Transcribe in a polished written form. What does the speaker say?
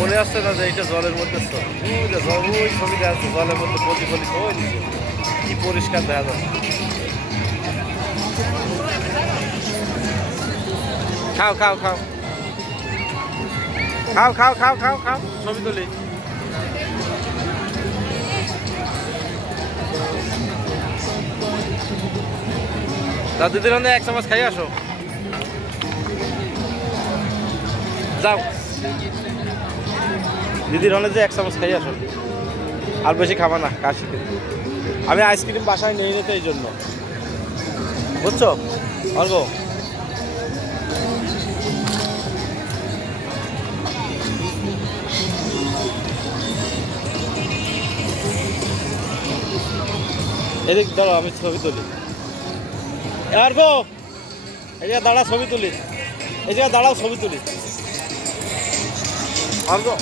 মনে আসছে না যে এটা জলের মধ্যে ওই যে ওই ছবিটা আছে জলের মধ্যে প্রতিফলিত হয়ে নিচ্ছে কি পরিষ্কার দেখা যাচ্ছে। খাও খাও খাও খাও খাও খাও খাও খাও ছবি তুলি। দিদির হলে 1 চামচ খাই আসো যাও দিদির হলে যে 1 চামচ খাই আসো আর বেশি খাবা না কাশিতে। আমি আইসক্রিম বাসায় নিয়ে নিতে এই জন্য বুঝছো অর্ঘ। এদিক দাঁড়াও আমি ছবি তুলি। আর গো এই জায়গায় দাঁড়া ছবি তুলি, এই জায়গায় দাঁড়াও ছবি তুলি। আর গো